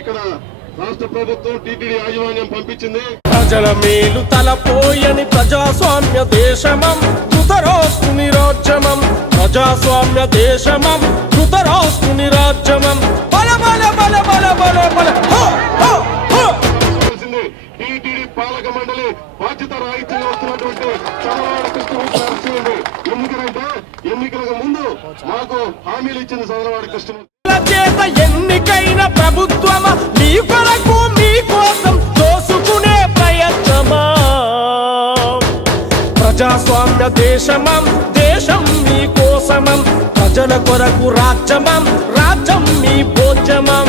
ఇక్కడ రాష్ట్ర ప్రభుత్వం టీటీడీ యాజమాన్యం పంపించింది. ప్రజల మేలు తలపోయని ప్రజాస్వామ్య దేశమం కృతరాష్ట్రుని రాజ్యమం. ప్రజాస్వామ్య దేశమం కృతరాష్ట్రుని రాజ్యమం. బల బల బల బల బల బల టీటీడీ పాలక మండలి బాధ్యత రాహిత్యంగా వస్తున్నటువంటి చంద్రబాబు కృష్ణమూర్తి ఎందుకంటే ఎన్నికలకు ముందు మాకు హామీలు ఇచ్చింది చంద్రబాబు కృష్ణమూర్తి చేత ఎన్నికైన ప్రభుత్వమా మీ కొరకు మీ కోసం దోసుకునే ప్రయత్నమా. ప్రజాస్వామ్య దేశమం దేశం మీ కోసమం. ప్రజల కొరకు రాజ్యమం రాజ్యం మీ భోజమం.